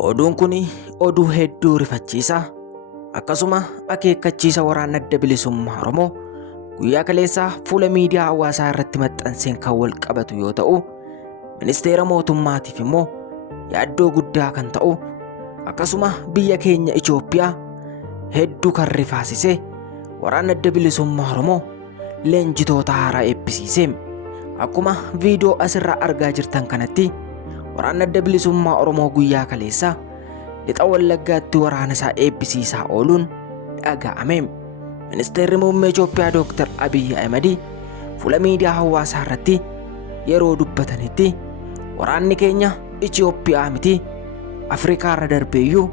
Oduun kun oduu hedduu rifachiisa. Akkasuma akeekkachiisa waraana adda bilisummaa Oromoo guyyaa kaleessaa fuula miidiyaa hawaasaa irratti maxxanseen kan wal qabatu yoo ta'u, ministeera mootummaatiif immoo yaaddoo guddaa kan ta'u, akkasuma biyya keenya Itoophiyaa hedduu kan rifaasise waraana adda bilisummaa Oromoo leenjitoota haaraa eebbisiise. Akkuma viidiyoo asirraa argaa jirtan kanatti waraana adda bilisummaa Oromoo guyyaa kaleessaa lixa Wallaggaatti waraana isaa eebbisiisaa ooluun dhaga'ame. Ministeerri muummee Itoophiyaa Dr. Abiy Ahmed fuula miidiyaa hawaasaa irratti yeroo dubbatanitti waraanni keenya Itoophiyaa miti, Afrikaa irra darbeeyyuu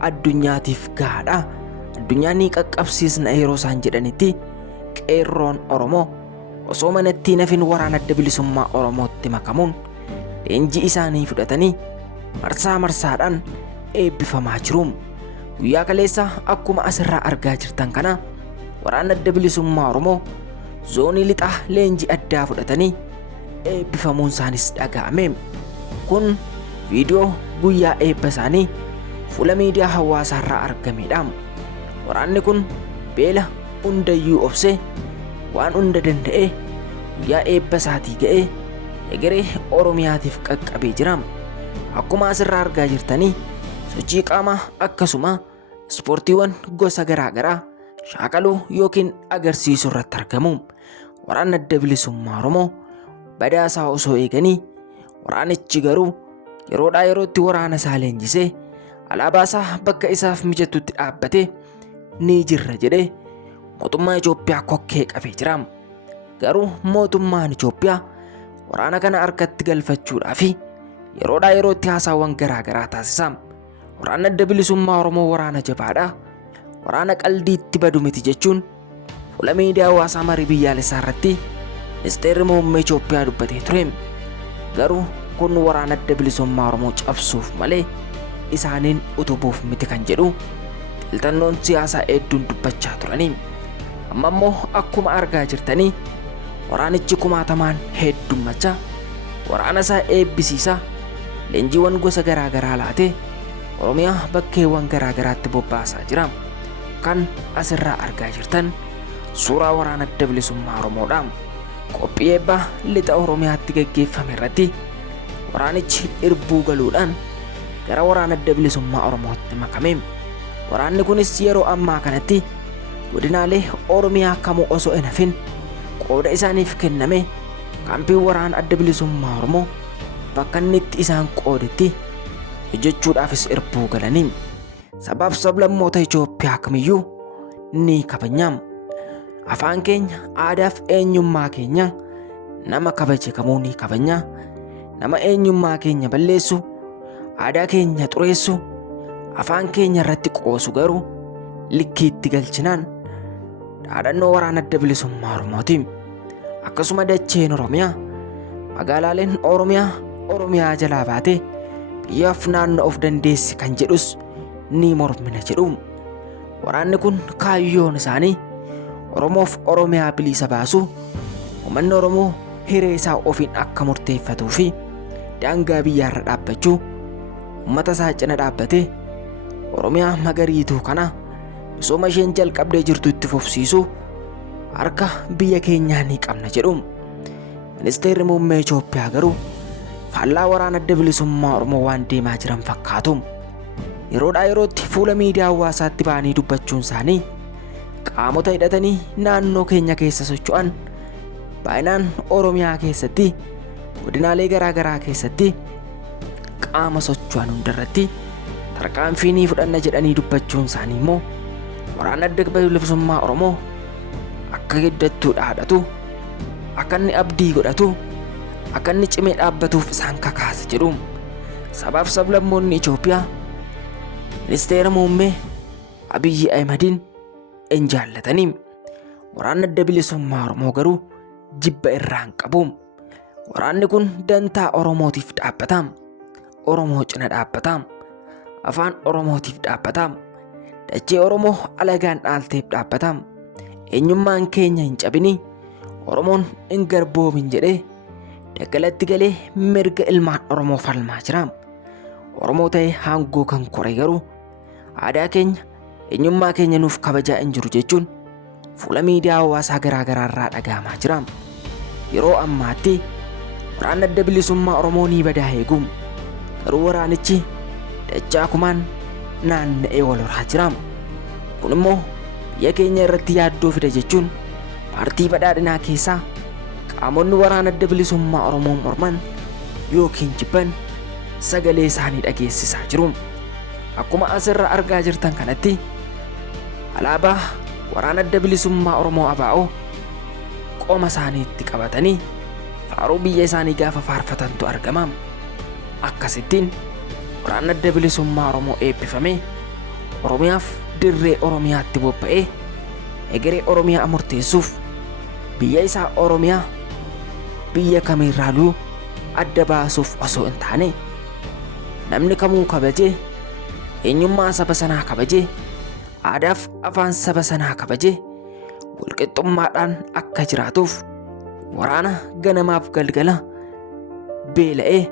addunyaatiif gahaadha. Addunyaan ni qaqqabsiisna yeroo isaan jedhanitti qeerroon Oromoo osoo manatti nafin waraana adda bilisummaa Oromootti makamuun leenjii isaanii fudhatanii marsaa marsaadhaan eebbifamaa jiru. Guyyaa kaleessaa akkuma asirraa argaa jirtan kana waraana adda bilisummaa Oromoo zoonii lixaa leenjii addaa fudhatanii eebbifamuun isaanis dhaga'ame. Kun viidiyoo guyyaa eebba isaanii fuula miidiyaa hawaasaa irraa argamedha. Waraanni kun beela hundayyuu obsee waan hunda danda'ee guyyaa eebba isaatii ga'ee egeree Oromiyaatiif qaqqabee jira. Akkuma asirraa argaa jirtanii sochii qaamaa akkasuma ispoortiiwwan gosa garaagaraa shaakaluu yookiin agarsiisuu irratti argamu. Waraanni adda bilisummaa Oromoo badhaasaa osoo eeganii waraanichi garuu yeroodhaa yerootti waraana isaa leenjisee alaabaa isaa bakka isaaf mijatutti dhaabbatee ni jirra jedhee mootummaa Itoophiyaa kokkee qabee jira. Garuu mootummaan Itoophiyaa waraana kana harkatti galfachuudhaaf yeroodhaa yerootti haasaawwan garaagaraa taasisa. Waraanni adda bilisummaa Oromoo waraana jabaadha, waraana qaldiitti badu miti jechuun fuula miidiyaa hawaasaa marii biyyaalessaa irratti ministeerri muummee Itoophiyaa dubbatee ture. Garuu kun waraana adda bilisummaa Oromoo cabsuuf malee isaaniin utubuuf miti kan jedhu xiinxaltoonni siyaasaa hedduun dubbachaa turanii. Amma immoo akkuma argaa jirtanii waraanichi kumaatamaan heddummachaa waraana isaa eebbisiisaa leenjiiwwan gosa garaagaraa laatee Oromiyaa bakkeewwan garaagaraatti bobbaasaa jira. Kan asirraa argaa jirtan suuraa waraana adda bilisummaa Oromoodha. Qophii eebbaa lixa Oromiyaatti gaggeeffame irratti waraanichi irbuu galuudhaan gara waraana adda bilisummaa Oromootti makame. Waraanni kunis yeroo ammaa kanatti godinaalee Oromiyaa kamuu osoo hin hafin qooda isaaniif kenname kaampii waraana adda bilisummaa Oromoo bakka inni itti isaan qoodetti hojjechuudhaafis irbuu galanii. Sabaaf sablammoota Itoophiyaa kamiyyuu ni kabajna. Afaan keenya, aadaa fi eenyummaa keenya nama kabaje kamuu ni kabajna. Nama eenyummaa keenya balleessu, aadaa keenya xureessu, afaan keenya irratti qoosu garuu likkiitti galchinaan dhaadannoo waraana adda bilisummaa Oromooti. Akkasuma dacheen Oromiyaa, magaalaaleen Oromiyaa jalaa baatee biyyaaf naannoo of dandeessi kan jedhus ni mormina jedhu. Waraanni kun kaayyoon isaanii Oromoof Oromiyaa bilisa baasu, uummanni Oromoo hiree isaa ofiin akka murteeffatuu fi daangaa biyyaarra dhaabbachuu, uummata isaa cina dhaabbatee Oromiyaa magariituu kana misooma isheen jalqabdee jirtu itti fufsiisuu harka biyya keenyaa ni qabna jedhu. Ministeerri muummee Itoophiyaa garuu faallaa waraana adda bilisummaa Oromoo waan deemaa jiran fakkaatu. Yeroodhaa yerootti fuula miidiyaa hawaasaatti ba'anii dubbachuun isaanii qaamota hidhatanii naannoo keenya keessa socho'an baay'inaan Oromiyaa keessatti godinaalee garaagaraa keessatti qaama socho'an hundarratti tarkaanfii ni fudhanna jedhanii dubbachuun isaanii immoo waraana adda bilisummaa Oromoo akka giddattuu dhaadhatu, akka inni abdii godhatu, akka inni cimee dhaabbatuuf isaan kakaasa jedhu. Sabaaf sablammoonni Itoophiyaa ministeera muummee Abiy Ahmedin hin jaallatanii. Waraanni adda bilisummaa Oromoo garuu jibba irraa hin qabu. Waraanni kun dantaa Oromootiif dhaabbata, Oromoo cina dhaabbata, afaan Oromootiif dhaabbata, dachee Oromoo alagaan dhaalteef dhaabbata. Eenyummaan keenya hin cabini, Oromoon hin garboomin jedhee daggalatti galee mirga ilmaan Oromoo falmaa jira. Oromoo ta'ee hangoo kan kore garuu aadaa keenya eenyummaa keenya nuuf kabajaa hin jiru jechuun fuula miidiyaa hawaasaa garaagaraa irraa dhagahamaa jira. Yeroo ammaatti waraanni adda bilisummaa Oromoo ni badaa eeguun garuu waraanichi dachaa kumaan naanna'ee wal horaa jira. Kun immoo biyya keenya irratti yaaddoo fida jechuun paartii badhaadhinaa keessaa qaamonni waraana adda bilisummaa Oromoo morman yookiin jibban sagalee isaanii dhageessisaa jiru. Akkuma asirra argaa jirtan kanatti alaabaa waraana adda bilisummaa Oromoo ABO qoma isaaniitti qabatanii faaruu biyya isaanii gaafa faarfatantu argama. Akkasittiin waraana adda bilisummaa Oromoo eebbifamee Oromiyaaf dirree Oromiyaatti bobba'ee egeree Oromiyaa murteessuuf biyya isaa Oromiyaa biyya kamiirraaluu adda baasuuf osoo hin taane namni kamuu kabajee eenyummaa saba sanaa kabajee aadaaf afaan saba sanaa kabajee walqixxummaadhaan akka jiraatuuf waraana ganamaaf galgala beela'ee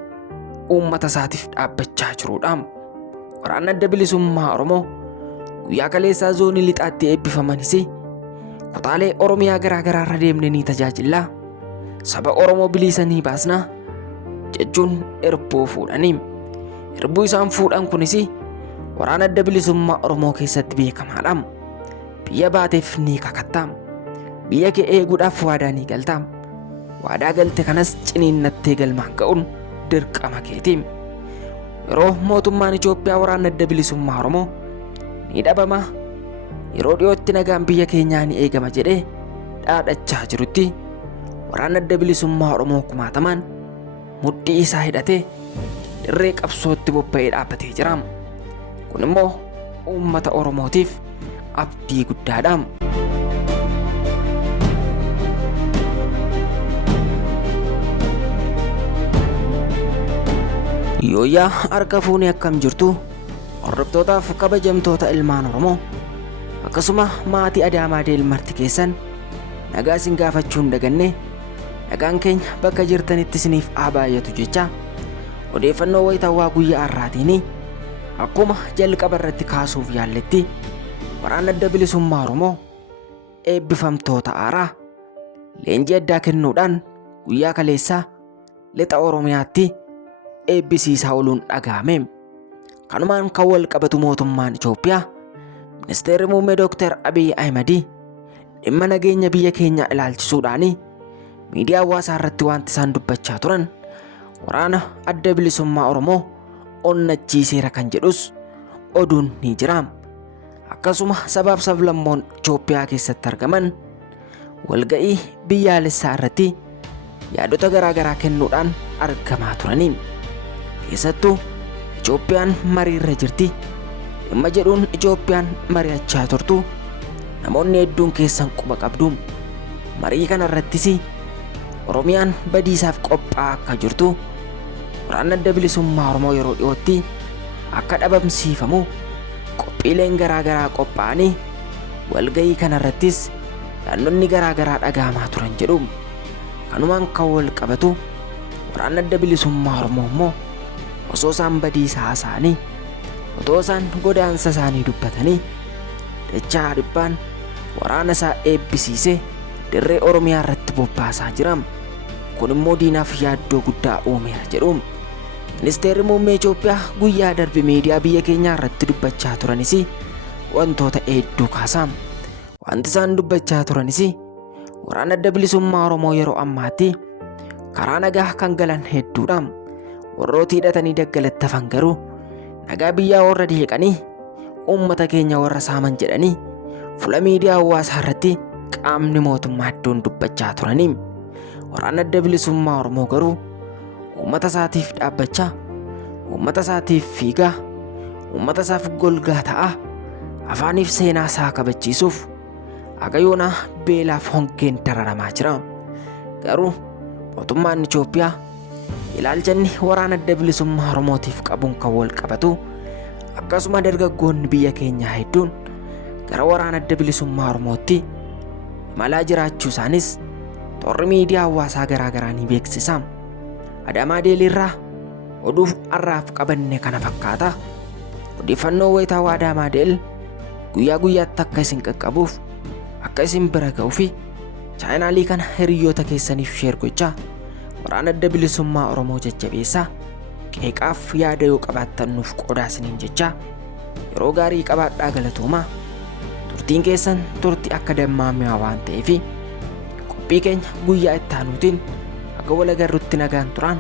uummata isaatiif dhaabbachaa jiruudha. Waraanni adda bilisummaa Oromoo guyyaa kaleessaa zoonii lixaatti eebbifamanis kutaalee Oromiyaa garaagaraa irra deemnee ni tajaajillaa saba Oromoo bilisanii baasnaa jechuun erboo fuudhanii. Erbuu isaan fuudhan kunis waraana adda bilisummaa Oromoo keessatti beekamaadha. Biyya baateef ni kakattaa. Biyya kee eeguudhaaf waadaa ni galtaa. Waadaa galte kanas ciniinnattee galmaan ga'uun dirqama keetii. Yeroo mootummaan Itoophiyaa waraana adda bilisummaa Oromoo ni dhabama, yeroo dhiyootti nagaan biyya keenyaa ni eegama jedhee dhaadachaa jirutti waraana adda bilisummaa Oromoo kumaatamaan mudhii isaa hidhatee dirree qabsootti bobba'ee dhaabbatee jira. Kun immoo uummata Oromootiif abdii guddaadha. Yooyaa harka fuunee akkam jirtu hordoftootaaf kabajamtoota ilmaan Oromoo akkasuma maatii Adaamaa Deelmarti keessan nagaa isin gaafachuu hin daganne nagaan keenya bakka jirtanitti isiniif haa baay'atu jecha odeeffannoo wayitaawwaa guyyaa har'aatiin akkuma jalqaba irratti kaasuuf yaalletti waraana adda bilisummaa Oromoo eebbifamtoota haaraa leenjii addaa kennuudhaan guyyaa kaleessaa lixa Oromiyaatti eebbisiisaa ooluun dhagahame. Kanumaan kan wal qabatu mootummaan Itoophiyaa Ministeerri Muummee Dr. Abiy Ahmed dhimma nageenya biyya keenyaa ilaalchisuudhaan miidiyaa hawaasaa irratti wanti isaan dubbachaa turan waraana adda bilisummaa Oromoo onnachiiseera kan jedhus oduun ni jira. Akkasuma sabaaf sablammoon Itoophiyaa keessatti argaman walga'ii biyyaalessaa irratti yaadota garaagaraa kennuudhaan argamaa turanii. Keessattuu Itoophiyaan mariirra jirti dhimma jedhuun Itoophiyaan mari'achaa turtu namoonni hedduun keessan quba qabdu. Marii kana irrattis Oromiyaan badiisaaf qophaa'aa akka jirtu waraanni adda bilisummaa Oromoo yeroo dhiyootti akka dhabamsiifamu qophiileen garaagaraa qophaa'anii walga'ii kana irrattis yaadonni garaagaraa dhagahamaa turan jedhu. Kanumaan kan wal qabatu waraanni adda bilisummaa Oromoo immoo osoo isaan badiisa haasa'anii otoo isaan godaansa isaanii dubbatanii dachaa dhibbaan waraana isaa eebbisiisee dirree Oromiyaa irratti bobbaasaa jira. Kun immoo diinaaf yaaddoo guddaa uumeera jedhu. Ministeerri Muummee Itoophiyaa guyyaa darbe miidiyaa biyya keenyaa irratti dubbachaa turanis wantoota hedduu kaasa. Wanti isaan dubbachaa turanis waraana adda bilisummaa Oromoo yeroo ammaatti karaa nagaa kan galan hedduudha. Warrooti hidhatanii daggalattafan garuu nagaa biyyaa warra deeqanii uummata keenya warra saaman jedhanii fuula miidiyaa hawaasaa irratti qaamni mootummaa hedduun dubbachaa turanii. Waraana adda bilisummaa Oromoo garuu uummata isaatiif dhaabbachaa, uummata isaatiif fiigaa, uummata isaaf golgaa ta'aa, afaaniif seenaa isaa kabachiisuuf akka yoonaa beelaaf hongeen dararamaa jira. Garuu mootummaan Itoophiyaa ilaalchanni waraana adda bilisummaa Oromootiif qabuun kan wal qabatu akkasuma dargaggoonni biyya keenyaa hedduun gara waraana adda bilisummaa Oromootti imalaa jiraachuu isaanis toorri miidiyaa hawaasaa garaagaraa ni beeksisa. Adaamaa Deelirraa oduuf har'aaf qabanne kana fakkaata. Odeeffannoo wayitaawaa Adaamaa Deel guyyaa guyyaatti akka isin qaqqabuuf akka isin bira ga'uu fi chaanaalii kana hiriyoota keessaniif sheer gochaa waraana adda bilisummaa Oromoo jajjabeessaa. Qeeqaaf yaada yoo qabaattan nuuf qoodaa isiniin jechaa yeroo gaarii qabaadhaa galatoomaa. Turtiin keessan turtii akka dammaamiyaa waan ta'eef qophii keenya guyyaa itti aanuutiin akka wal agarrutti nagaan turaan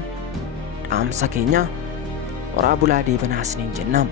dhaamsa keenya horaa bulaa deebanaa isiniin jennaan.